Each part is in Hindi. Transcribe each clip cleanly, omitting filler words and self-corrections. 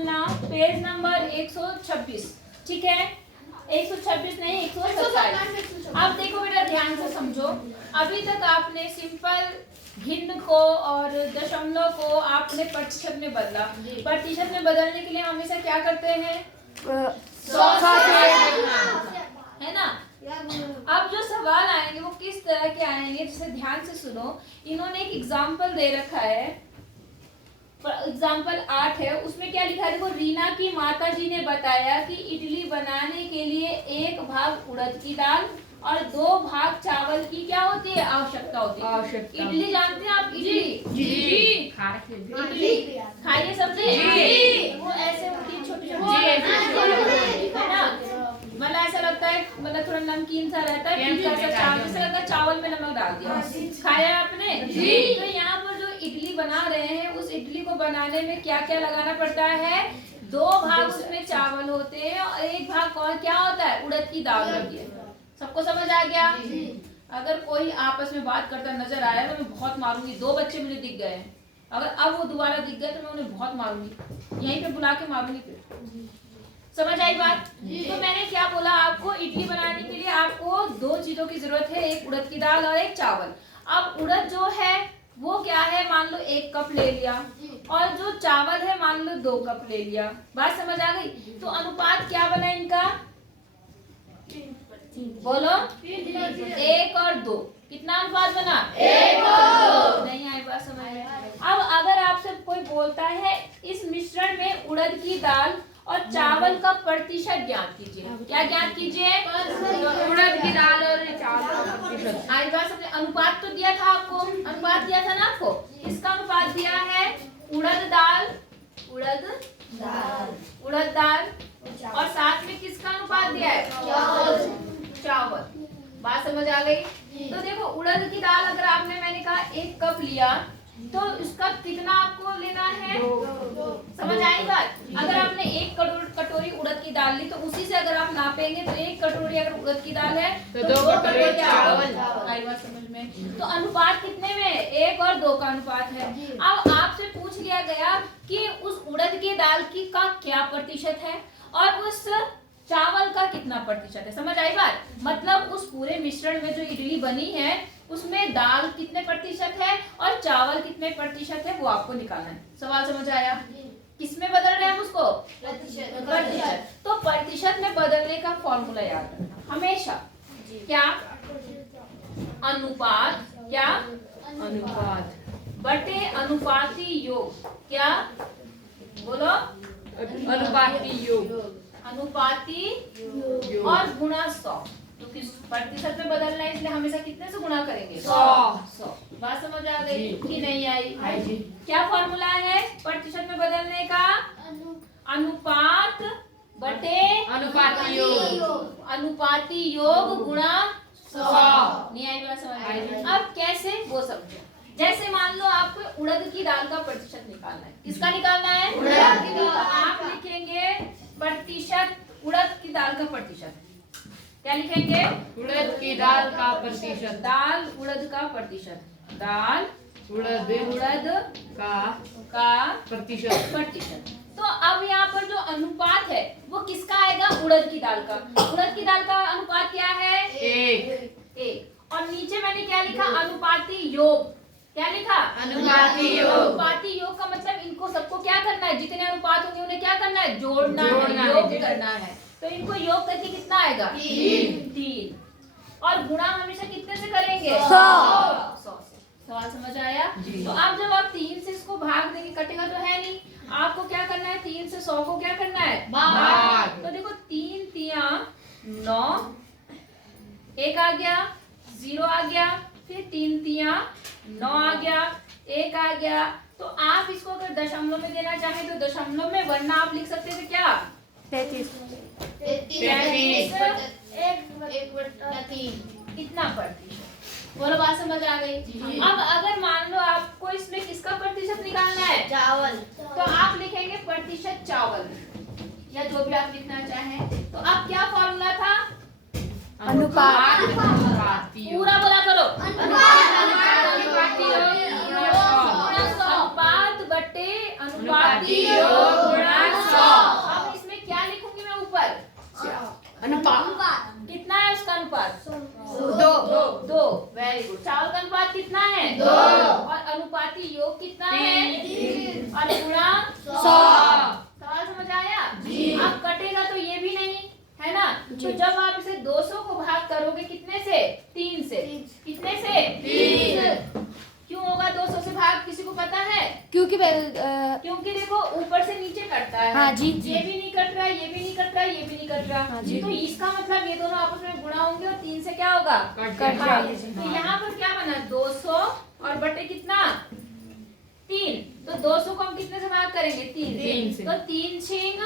खोलना पेज नंबर 126, ठीक है, 126 नहीं 127। अब देखो बेटा ध्यान से समझो, अभी तक आपने सिंपल भिन्न को और दशमलव को आपने प्रतिशत में बदला। प्रतिशत में बदलने के लिए हमेशा क्या करते हैं, 100 है ना। अब जो सवाल आएंगे वो किस तरह के आएंगे, जिसे ध्यान से सुनो। इन्होंने एक एग्जाम्पल दे रखा है, एग्जाम्पल 8 है, उसमें क्या लिखा है देखो, रीना की माताजी ने बताया कि इडली बनाने के लिए 1 भाग उड़द की दाल और 2 भाग चावल की क्या होती है, आवश्यकता होती है। इडली जानते हैं आप, इडली इडली खाइए सबसे, वो ऐसे होती है छोटी छोटी, है ना, मतलब ऐसा लगता है, मतलब थोड़ा नमकीन सा रहता है, जैसा लगता है चावल में नमक डाल दिया। खाया आपने? तो यहाँ पर जो इडली बना रहे हैं, उस इडली को बनाने में क्या क्या लगाना पड़ता है, 2 भाग उसमें चावल होते हैं और 1 भाग और क्या होता है, उड़द की दाल होती है। सबको समझ आ गया? अगर कोई आपस में बात करता नजर आया तो मैं बहुत मारूंगी। 2 बच्चे मुझे दिख गए हैं, अगर अब वो दोबारा दिख गए तो मैं उन्हें बहुत मारूंगी, यहीं पे बुला के मारूंगी फिर। समझ आई बात? तो मैंने क्या बोला आपको, इडली बनाने के लिए आपको 2 चीजों की जरूरत है, 1 उड़द की दाल और 1 चावल। अब उड़द जो है वो क्या है, मान लो 1 कप ले लिया, और जो चावल है मान लो 2 कप ले लिया। बात समझ आ गई? तो अनुपात क्या बना इनका, बोलो, 1 और 2। कितना अनुपात बना, 1 और 2। नहीं आई बात समझ में? अब अगर आपसे कोई बोलता है इस मिश्रण में उड़द की दाल और चावल का प्रतिशत ज्ञात कीजिए, क्या ज्ञात कीजिए, उड़द की दाल और चावल का प्रतिशत। आज बात समझे? अनुपात तो दिया था आपको, अनुपात दिया था ना आपको, इसका अनुपात दिया है उड़द दाल, उड़द दाल और साथ में किसका अनुपात दिया है, चावल। बात समझ आ गई? तो देखो उड़द की दाल अगर आपने, मैंने कहा 1 कप लिया, तो इसका कितना आपको लेना है, समझ आई बात? अगर आपने 1 कटोरी उड़द की दाल ली तो उसी से अगर आप नापेंगे तो 1 कटोरी अगर उड़द की दाल है तो 2 कटोरी चावल। आई बात समझ में? तो अनुपात कितने में, 1 और 2 का अनुपात है। अब आपसे पूछ लिया गया कि उस उड़द की दाल की का क्या प्रतिशत है और उस चावल का कितना प्रतिशत है। समझ आई बात? मतलब उस पूरे मिश्रण में जो इडली बनी है उसमें दाल कितने प्रतिशत है और चावल कितने प्रतिशत है, वो आपको निकालना है। सवाल समझ आया? किसमें बदल रहे हैं हम उसको, प्रतिशत। तो प्रतिशत में बदलने का फॉर्मूला याद रखना हमेशा, क्या, अनुपात, क्या, अनुपात बटे अनुपाती योग, क्या, बोलो, अनुपाती योग, अनुपाती और गुणा 100। तो किस प्रतिशत में बदलना है, इसलिए हमेशा कितने से गुणा करेंगे, 100। बात समझ आ गई कि नहीं आई? क्या फॉर्मूला है प्रतिशत में बदलने का, अनुपात बटे अनुपाती योग, अनुपाती योग गुणा 100। नहीं आई बात समझ? अब कैसे वो समझो। जैसे मान लो आपको उड़द की दाल का प्रतिशत निकालना है, किसका निकालना है, उड़द की दाल। आप लिखेंगे प्रतिशत, उड़द की दाल का प्रतिशत, क्या लिखेंगे, उड़द की दाल का प्रतिशत, दाल उड़द का प्रतिशत, दाल उड़द का प्रतिशत। तो अब यहाँ पर जो अनुपात है वो किसका आएगा, उड़द की दाल का। उड़द की दाल का अनुपात क्या है, 1। और नीचे मैंने क्या लिखा, अनुपाती योग, क्या लिखा, अनुपाती योग। अनुपाती योग का मतलब इनको सबको क्या करना है, जितने अनुपात होंगे उन्हें क्या करना है, जोड़ना है, योग करना है। तो इनको योग करके कितना आएगा, 3। और गुणा हमेशा कितने से करेंगे, 100 से। सवाल समझ आया? तो अब जब आप 3 से इसको भाग देंगे, कटेगा तो है नहीं, आपको क्या करना है, 3 से 100 को क्या करना है, भाग। तो देखो 3 तिया 9, 1 आ गया, 0 आ गया, फिर 3 तिया 9 आ गया, 1 आ गया। तो आप इसको अगर दशमलव में देना चाहें तो दशमलव में, वरना आप लिख सकते थे क्या, 33। कितना प्रतिशत, बोलो, बात समझ आ गई? अब अगर मान लो आपको इसमें किसका प्रतिशत निकालना है, चावल, तो आप लिखेंगे प्रतिशत चावल, या जो भी आप लिखना चाहें। तो अब क्या फॉर्मूला था, अनुपात, पूरा बोला करो, अनुपात बटे अनुपाती योग गुणा 100। क्योंकि देखो ऊपर से नीचे कटता है। हाँ जी। ये भी नहीं कट रहा, ये भी नहीं कट रहा, ये भी नहीं कट रहा। हाँ जी। तो इसका मतलब ये दोनों आपस में गुणा होंगे और 3 से क्या होगा? कट जाएंगे। तो यहाँ पर क्या बना? 200 और बटे कितना? 3। तो 200 को हम कितने से भाग करेंगे? 3 से। तो 3 छिंग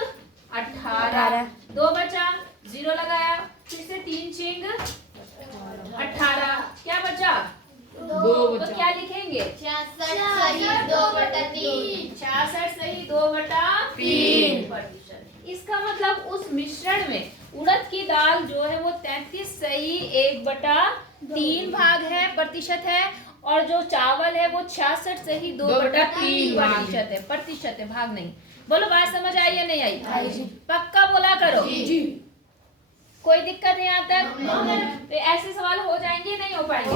18, 2 बचा, 0 लगाया, फिर से 3 छिंग 18, क्या बचा? 2 तो बचा। क्या लिखेंगे? 66 सही 2/3 प्रतिशत। इसका मतलब उस मिश्रण में उड़द की दाल जो है वो 33 सही 1/3 भाग है, प्रतिशत है, और जो चावल है वो 66 सही 2/3 प्रतिशत है। प्रतिशत है, भाग नहीं। बोलो बात समझ आई या नहीं आई? पक्का बोला करो। कोई दिक्कत है यहाँ तक? तो ऐसे सवाल हो जाएंगे नहीं हो पाएंगे?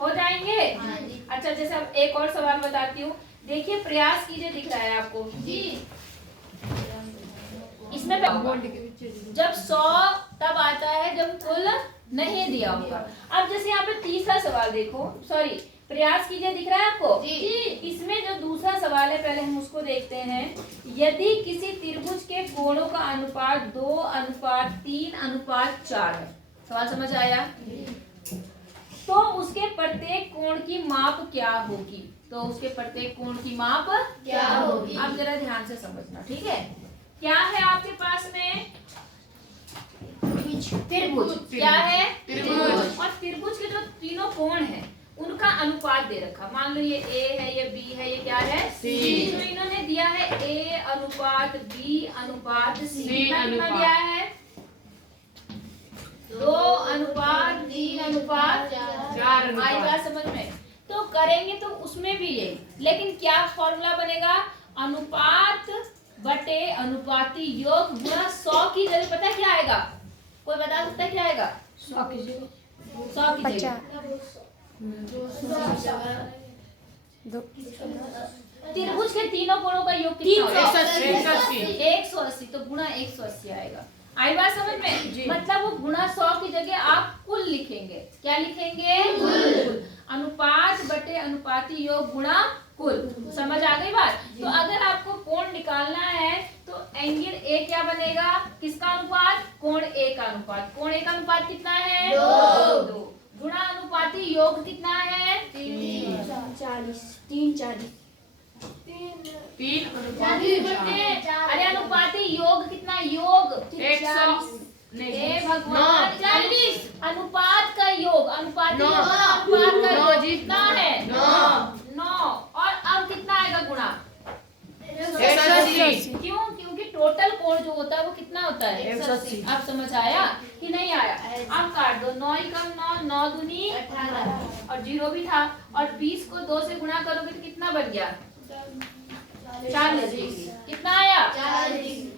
हो जाएंगे। अच्छा, जैसे अब एक और सवाल बताती हूँ, देखिए प्रयास कीजिए, दिख रहा है आपको इसमें जब 100 तब आता है जब कुल नहीं दिया होगा। अब जैसे यहाँ पे तीसरा सवाल देखो, सॉरी प्रयास कीजिए, दिख रहा है आपको? इसमें जो दूसरा सवाल है पहले हम उसको देखते हैं। यदि किसी त्रिभुज के कोणों का अनुपात 2:3:4 है, सवाल समझ आया? तो उसके प्रत्येक कोण की माप क्या होगी? तो उसके प्रत्येक कोण की माप क्या होगी? आप जरा ध्यान से समझना, ठीक है? क्या है आपके पास में? त्रिभुज। क्या है? त्रिभुज। और त्रिभुज के जो तीनों कोण हैं उनका अनुपात दे रखा। मान लो ये A है, ये B है, ये क्या है? C। तो इन्होंने दिया है A:B:C। कितना अनुपात। दिया है? 2:3:4। आई बात समझ में? तो करेंगे तो उसमें भी यही, लेकिन क्या फॉर्मूला बनेगा? अनुपात बटे अनुपाती योग गुणा 100 की जगह पता है क्या आएगा? कोई बता सकता है क्या आएगा? 100 की जगह त्रिभुज के तीनों कोणों का योग कितना होगा? 180। तो गुणा 180 आएगा। आई बात समझ में? मतलब वो गुणा 100 की जगह आप कुल लिखेंगे। क्या लिखेंगे? कुल। अनुपात बटे अनुपाती योग गुणा कुल। समझ आ गई बात? तो अगर आपको कोण निकालना है तो एंगल A क्या बनेगा? किसका अनुपात? कोण A का अनुपात। कोण A का अनुपात कितना है? 2। गुणा अनुपाती योग कितना है? 3 अरे अनुपाती योग कितना? योग 140 हे भगवान 40। अनुपात का योग, अनुपाती नौ। योग, अनुपात का नौ योग जी। कितना है? 9। और अब कितना आएगा गुणा? 180। क्यों? क्योंकि टोटल कोण जो होता है वो कितना होता है? 180। अब समझ आया कि नहीं आया? अब काट दो। 9 कम 9, 9 दूनी 18 और 0 भी था, और 20 को 2 से गुणा करोगे तो कितना बन गया? 40। कितना आया? 40।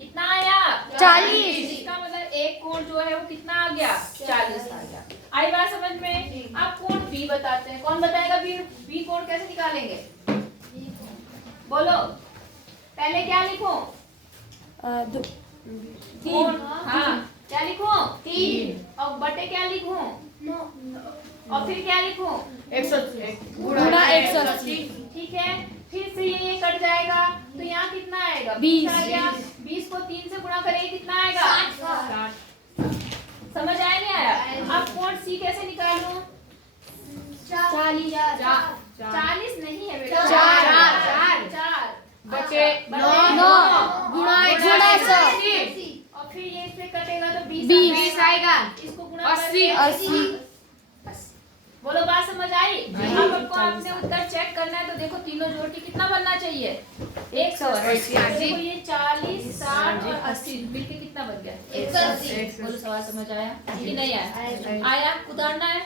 कितना आया? 40। इसका मतलब एक कोण जो है वो कितना आ गया? 40 आ गया। आई बात समझ में? आप कोण बी बताते हैं। कौन बताएगा बी कोण कैसे निकालेंगे? बोलो। पहले क्या लिखो? कोण। हाँ, क्या लिखो? 3। और बटे क्या लिखो? और फिर क्या लिखो? 180 गुणा 180। ठीक है, फिर से ये कट जाएगा तो यहाँ कितना आएगा? 20 आ गया। 20 को 3 से गुणा करेंगे कितना आएगा? 60। समझ आया नहीं आया? अब कोण सी कैसे निकाल लूं? 40 नहीं है बेटा, 4 बचे 9 गुणा 180। और फिर ये इससे कटेगा तो 20 20 आएगा। इसको गुणा 80। 80। बोलो बात समझ आई? अब आपको अपने उत्तर चेक करना है तो देखो तीनों जोड़ के कितना बनना चाहिए? 180। देखो ये 40, 60 और 80 मिलके कितना बन गया? 180। बोलो सवाल समझ आया कि नहीं आया? आया? उतारना है?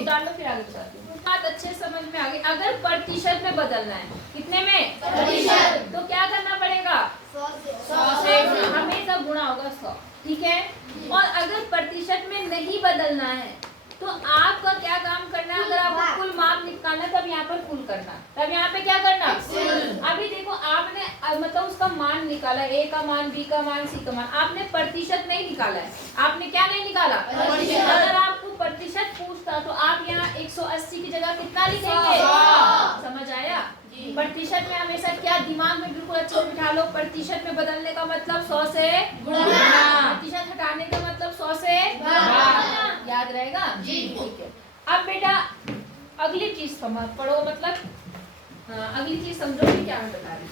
उतार लो फिर आगे बताती हूँ। बात अच्छे समझ में आ गई। अगर प्रतिशत में बदलना है, कितने में? प्रतिशत। तो क्या करना पड़ेगा? 100 से हमेशा गुणा होगा 100। ठीक है? और अगर प्रतिशत में नहीं बदलना है तो आपका क्या काम करना है? अगर आपको कुल माप निकालना है तब यहाँ पर कुल करना, तब यहाँ पे क्या करना? अभी देखो आपने मतलब उसका मान निकाला, A का मान, B का मान, C का मान, आपने प्रतिशत नहीं निकाला है। आपने क्या नहीं निकाला? अगर आपको प्रतिशत पूछता तो आप यहाँ 180 की जगह कितना लिखेंगे? 100। समझ आया? प्रतिशत में हमेशा क्या दिमाग में बिल्कुल अच्छे से बिठा लो, प्रतिशत में बदलने का मतलब 100 से गुणा। प्रतिशत हटाने का मतलब 100 से भाग। याद रहेगा? ठीक है। अब बेटा अगली चीज पढ़ो, मतलब अगली चीज समझो कि क्या मैं बता रही।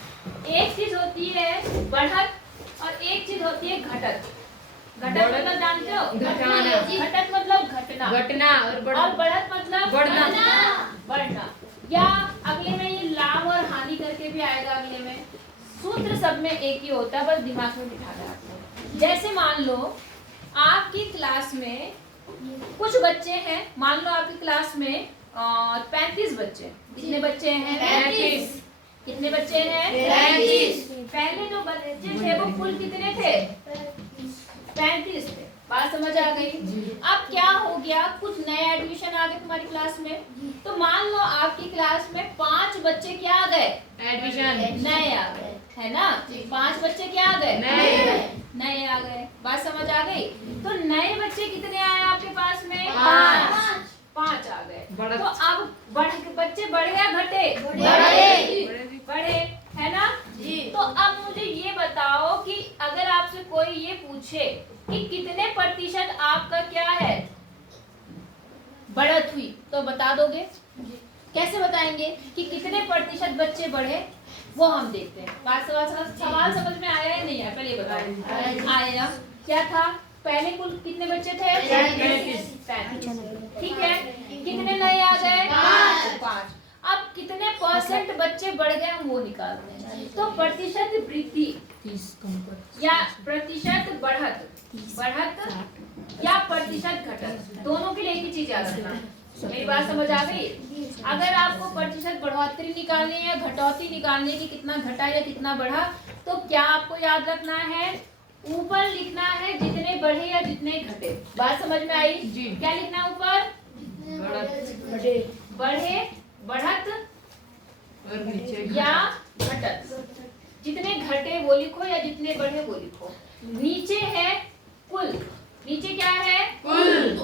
एक चीज होती है बढ़त और एक चीज होती है घटत। घटत मतलब जानते हो? घटाना। घटत मतलब घटना, घटना और बढ़त मतलब बढ़ना। बढ़ना। या अगले में ये लाभ और हानि करके भी आएगा अगले में। सूत्र सब में एक ही होता है, बस दिमाग में बिठाना आपको। जैसे मान लो आपकी क्लास में कुछ बच्चे हैं, मान लो आपकी क्लास में 35 बच्चे। कितने बच्चे हैं? 35। कितने बच्चे हैं? 35। पहले जो बच्चे थे वो कुल कितने थे? 35 थे। बात समझ आ गई? अब क्या हो गया, कुछ नए एडमिशन आ गए तुम्हारी क्लास में, तो मान लो आपकी क्लास में 5 बच्चे क्या आ गए? एडमिशन नए आ गए, है ना? 5 बच्चे क्या आ गए? नए आ गए। बात समझ आ गई? तो नए बच्चे कितने आए आपके पास में? 5 आ गए। बढ़त। तो अब बच्चे बढ़े या घटे? बढ़े, है ना? तो अब मुझे ये बताओ कि अगर आपसे कोई ये पूछे कि कितने प्रतिशत आपका क्या है बढ़त हुई, तो बता दोगे? कैसे बताएंगे कि कितने प्रतिशत बच्चे बढ़े? वो हम देखते हैं। सवाल समझ में आया या नहीं आया? पहले बताओ। आया। क्या था? पहले कुल कितने बच्चे थे? 35। ठीक है। कितने नए आ गए? 5। अब कितने परसेंट बच्चे बढ़ गए हम वो निकालते हैं। तो प्रतिशत वृद्धि या प्रतिशत बढ़त या प्रतिशत घटत, दोनों के लिए एक ही चीज याद रखना। मेरी बात समझ आ गई? अगर आपको प्रतिशत बढ़ोतरी निकालनी है, घटौती निकालनी है कि कितना घटा या कितना बढ़ा, तो क्या आपको याद रखना है? ऊपर लिखना है जितने बढ़े या जितने घटे। बात समझ में आई? क्या लिखना है ऊपर? बढ़े, बढ़त और नीचे या घटत। जितने घटे वो लिखो या जितने बढ़े वो लिखो। नीचे है कुल, नीचे क्या है? कुल।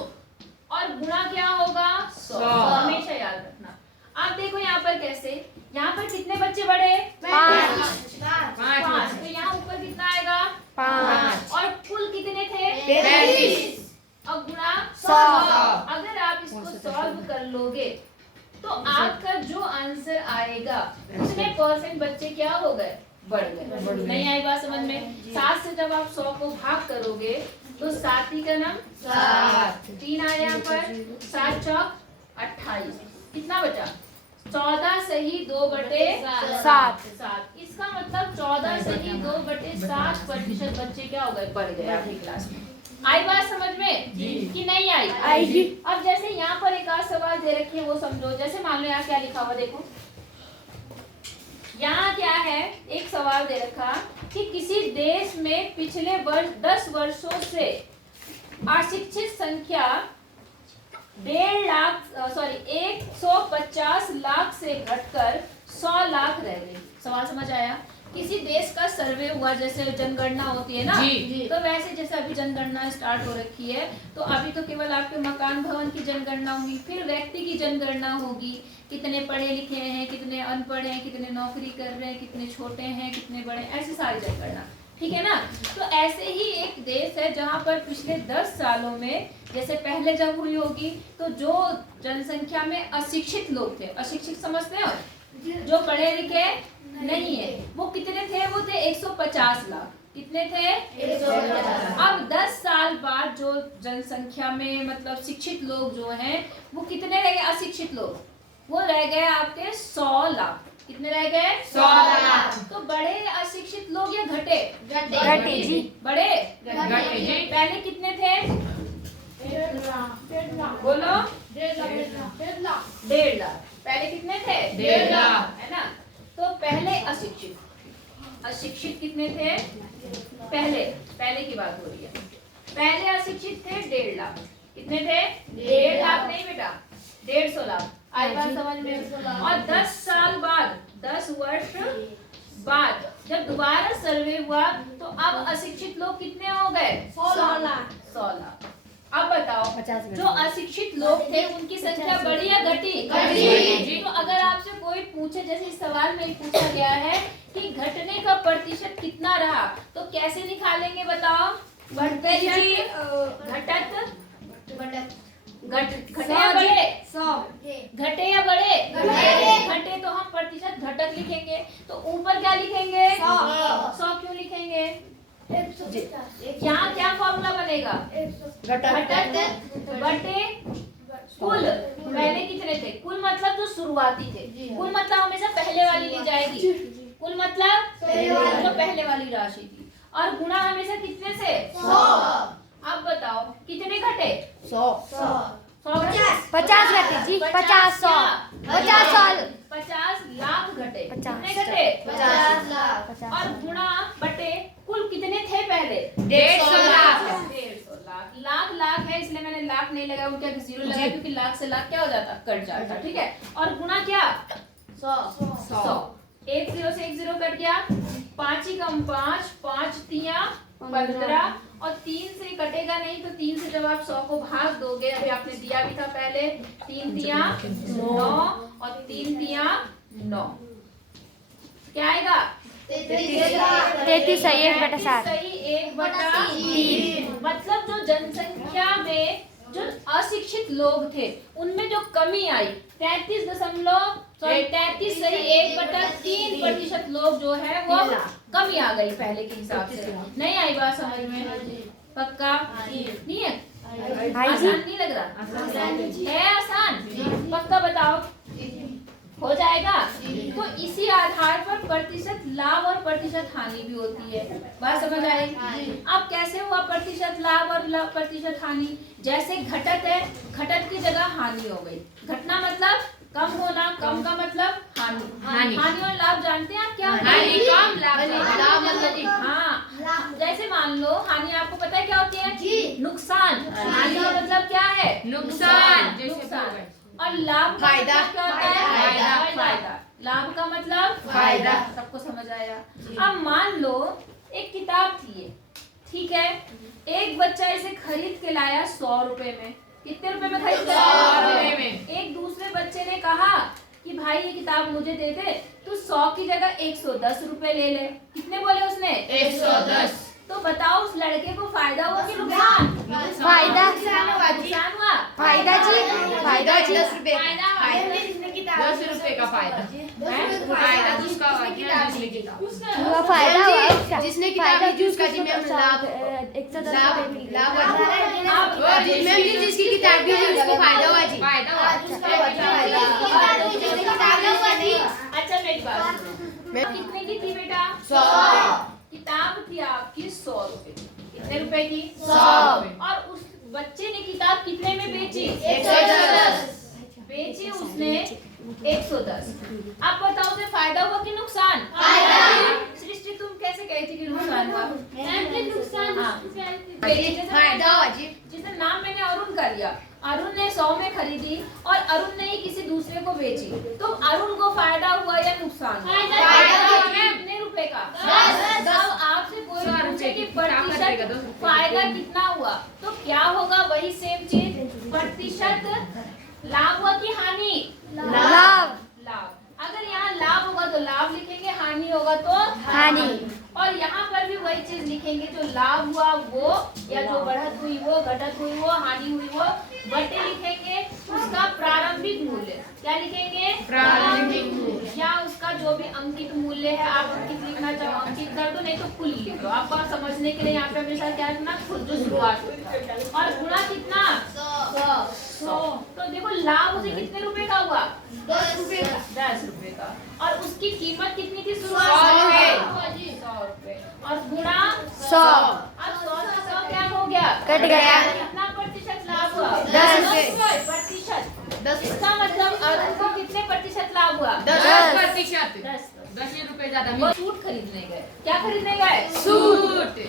और गुणा क्या होगा? 100। हमेशा याद रखना। आप देखो यहाँ पर कैसे, यहाँ पर कितने बच्चे बढ़े? 5। तो यहाँ ऊपर कितना आएगा? 5। और कुल कितने थे? 35। अब गुणा 100। अगर आप इसको सॉल्व कर लोगे तो आपका जो आंसर आएगा उतने परसेंट बच्चे क्या हो गए? बढ़ गए। नहीं आई बात समझ में? 7 से जब आप 100 को भाग करोगे तो 7 ही का नाम 7। 3 आया यहाँ पर, 7 चौक 28। कितना बचा? 14 सही 2/7। इसका मतलब 14 सही 2/7 प्रतिशत बच्चे क्या हो गए? बढ़ गए आपकी क्लास में। आई बात समझ में कि नहीं आई? आएगी। अब जैसे यहाँ पर एक आध सवाल दे रखी है वो समझो। जैसे मान लो यहाँ क्या लिखा हुआ, देखो यहाँ क्या है, एक सवाल दे रखा कि किसी देश में पिछले 10 वर्षों से अशिक्षित संख्या 150 लाख से घटकर 100 लाख रह गई। सवाल समझ आया? किसी देश का सर्वे हुआ, जैसे जनगणना होती है ना, तो वैसे जैसे अभी जनगणना स्टार्ट हो रखी है, तो अभी तो केवल आपके मकान भवन की जनगणना होगी, फिर व्यक्ति की जनगणना होगी, कितने पढ़े लिखे हैं, कितने अनपढ़ हैं, कितने नौकरी कर रहे हैं, कितने छोटे हैं, कितने बड़े, ऐसी सारी जनगणना। ठीक है ना? तो ऐसे ही एक देश है जहाँ पर पिछले 10 सालों में, जैसे पहले जब हुई होगी, तो जो जनसंख्या में अशिक्षित लोग थे, अशिक्षित समझते हो, जो पढ़े लिखे नहीं है, वो कितने थे? वो थे 150 लाख। कितने थे? 150। अब 10 साल बाद जो जनसंख्या में मतलब शिक्षित लोग जो हैं वो कितने रह गए? अशिक्षित लोग वो रह गए आपके 100 लाख। कितने रह गए? 100 लाख। तो बड़े अशिक्षित लोग या घटे? घटे जी। बड़े घटे जी। पहले कितने थे? बोलो। 1.5 लाख। 1.5 लाख। पहले कितने थे? 1.5 लाख। है ना? तो पहले अशिक्षित कितने थे? पहले की बात हो रही है। पहले अशिक्षित थे 1.5 लाख। कितने थे? 1.5 लाख नहीं बेटा, 150 लाख। आई बात समझ में? और 10 साल बाद, 10 वर्ष बाद जब दोबारा सर्वे हुआ तो अब अशिक्षित लोग कितने हो गए? 100 लाख। 100 लाख। अब बताओ 50 घटे। जो अशिक्षित लोग थे उनकी संख्या बढ़ी या घटी? घटी। तो अगर आपसे कोई पूछे, जैसे इस सवाल में पूछा गया है कि घटने का प्रतिशत कितना रहा, तो कैसे निकालेंगे बताओ? बढ़ते जी घटत घटे या बढ़े? 100 घटे या बढ़े? घटे तो हम प्रतिशत घटक लिखेंगे, तो ऊपर क्या लिखेंगे? 100 क्यों लिखेंगे? यहाँ क्या फॉर्मूला बनेगा? घटक बटे कुल। पहले कितने थे? कुल मतलब जो शुरुआती थे। कुल मतलब हमेशा पहले वाली ली जाएगी। कुल मतलब जो पहले वाली राशि थी। और गुणा हमेशा कितने से? 100। अब बताओ कितने घटे? 100 50 घटे जी, 50 100 50 50 लाख घटे। 50 कितने घटे? 50 लाख। और गुणा बटे कुल कितने थे पहले? 150 लाख। 150 लाख। लाख लाख है इसलिए मैंने लाख नहीं लगाया, उनके आगे जीरो लगाया, क्योंकि लाख से लाख क्या हो जाता? कट जाता। ठीक है। और गुणा क्या? 100। एक जीरो से एक जीरो कट गया। 5 ही कम 5, 5 तिया 15, और 3 से कटेगा नहीं, तो 3 से जब आप 100 को भाग दोगे, अभी आपने दिया भी था पहले, 3 तिया 9 और 3 तिया 9, क्या आएगा? 33 सही 1/7 सही 1/3। मतलब जो जनसंख्या में जो अशिक्षित लोग थे उनमें जो कमी आई 33 सही 1/3% लोग जो है वो कमी आ गई पहले के हिसाब से। नहीं आई बात समझ में? पक्का नहीं है? आसान नहीं लग रहा है? आसान पक्का बताओ हो जाएगा। तो इसी आधार पर प्रतिशत लाभ और प्रतिशत हानि भी होती है। बात समझ आई? अब कैसे हुआ प्रतिशत लाभ और प्रतिशत हानि? जैसे घटत है, घटत की जगह हानि हो गई। घटना मतलब कम होना, कम का मतलब हानि। हानि। हानि और लाभ जानते हैं आप क्या? हानि कम, लाभ मतलब हाँ, जैसे मान लो हानि आपको पता है क्या होती है? नुकसान। हानि का मतलब क्या है? नुकसान। नुकसान। और लाभ का फायदा। मतलब क्या होता है? फायदा। फायदा। लाभ का मतलब फायदा। सबको समझ आया? अब मान लो एक किताब थी ये, ठीक है, एक बच्चा इसे खरीद के लाया 100 रुपए में। कितने रुपए में खरीद के 100 रुपए में। एक दूसरे बच्चे ने कहा कि भाई ये किताब मुझे दे दे, तू 100 की जगह 110 रुपए ले ले। कितने बोले उसने? 110। तो बताओ उस लड़के को फायदा हुआ कि नुकसान? फायदा। नुकसान हुआ। फायदा जी, फायदा जी। 10 रुपए का फायदा। फायदा जिसका हुआ, जिसने किताब। हुआ फायदा हुआ उसका। जिसने किताब फायदा ली थी उसका जी मैम लाभ 110 रुपए मिल गया। लाभ जी मैम जी जिसकी किताब ली थी उसको फायदा हुआ जी। फायदा हुआ। अच्छा मेरी बात सुनो। कितने की थी बेटा? 100। किताब थी आपकी 100 रुपए की। कितने रुपए की? 100। और उस बच्चे ने किताब कितने में बेची? 110। बेची उसने 110। अब बताओ उसे फायदा हुआ कि नुकसान? सृष्टि तुम कैसे कही थी कि नुकसान हुआ? फायदा हुआ जी। जिसका नाम मैंने अरुण कर लिया, अरुण ने 100 में खरीदी और अरुण ने ही किसी दूसरे को बेची, तो अरुण को फायदा हुआ या नुकसान? कितने रुपए का? 10। अब आपसे कोई पूछे कि प्रतिशत फायदा कितना हुआ, तो क्या होगा? वही सेम चीज, प्रतिशत लाभ हुआ कि हानि? लाभ। लाभ। अगर यहाँ लाभ होगा तो लाभ लिखेंगे, हानि होगा तो हानि। और यहाँ पर भी वही चीज लिखेंगे, जो लाभ हुआ वो, या जो बढ़त हुई वो, घटत हुई वो, हानि हुई वो, बटे लिखेंगे उसका प्रारंभिक मूल्य। क्या लिखेंगे? प्रारंभिक मूल्य। या उसका जो भी अंकित मूल्य है, आप अंकित लिखना चाहो अंकित कर दो, नहीं तो कुल लिख लो। आपको समझने के लिए यहाँ पे हमेशा क्या लिखना? खुद जो शुरुआत होता है। और गुणा कितना? 100। तो देखो लाभ उसे कितने रुपए का हुआ? 10 रुपए का। और उसकी कीमत कितनी थी? 100 रुपए। और गुणा 100। अब 100 से 100 क्या हो गया? कट गया। कितना प्रतिशत लाभ हुआ? 10 प्रतिशत। इसका मतलब अरुण को कितने प्रतिशत लाभ हुआ? 10%। 10 रुपए ज्यादा वो सूट खरीदने गए। क्या खरीदने गए? सूट।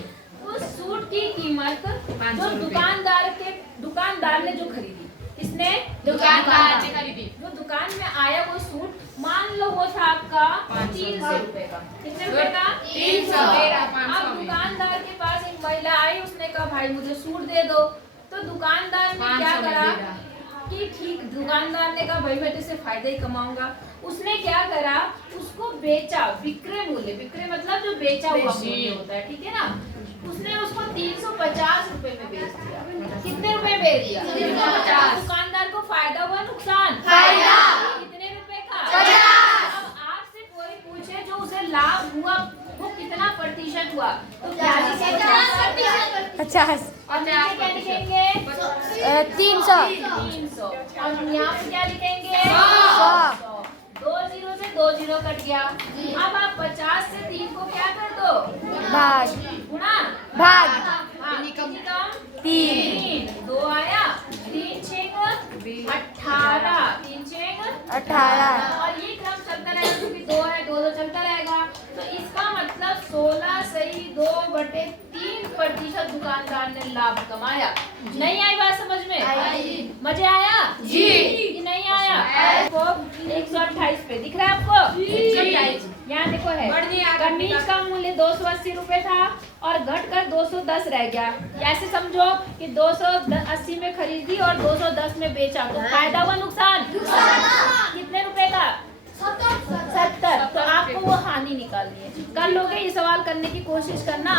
उस सूट की कीमत 500 जो रुपए। दुकानदार ने जो खरीदी, किसने? दुकानदार ने खरीदी। जो दुकान में आया वो सूट, मान लो वो था आपका 300 रुपए का। कितने रुपए का? 300। अब दुकानदार के पास एक महिला आई, उसने कहा भाई मुझे सूट दे दो। तो दुकानदार ने 500 क्या में करा दे रहा। कि ठीक, दुकानदार ने कहा भाई मैं तो इससे फायदा ही कमाऊंगा। उसने क्या करा, उसको बेचा, विक्रय मूल्य, विक्रय मतलब जो बेचा हुआ मूल्य होता है, ठीक है ना। उसने उसको 350 रुपए में बेच दिया। कितने रुपए में बेच दिया? 350। दुकानदार को फायदा हुआ नुकसान? फायदा। कितने रुपए का? 50। अब आपसे कोई पूछे जो उसे लाभ हुआ वो कितना प्रतिशत हुआ, तो क्या लिखेंगे? 50 और नीचे क्या लिखेंगे? 300 300। और यहाँ पे क्या लिखेंगे? 100 2 जीरो से 2 जीरो कट गया। अब आप 50 से 3 को क्या कर दो? भाग गुणा। भाग कम 3 2 आया, 3 छेक 18, 3 छेक 18 और ये क्रम चलता रहेगा क्योंकि 2 है, 2 चलता रहेगा। तो इसका मतलब 16 सही 2/3% दुकानदार ने लाभ कमाया। नहीं आई बात समझ में? मजे आया जी कि नहीं आया? आपको 128 पे दिख रहा है आपको? यहाँ देखो है, कमीज का मूल्य 280 रुपए था और घटकर 210 रह गया। ऐसे समझो कि 280 में खरीदी और 210 में बेचा, तो फायदा हुआ नुकसान? कितने रुपए का? 70। तो आपको वो हानि निकालनी है। कर लोगे? ये सवाल करने की कोशिश करना,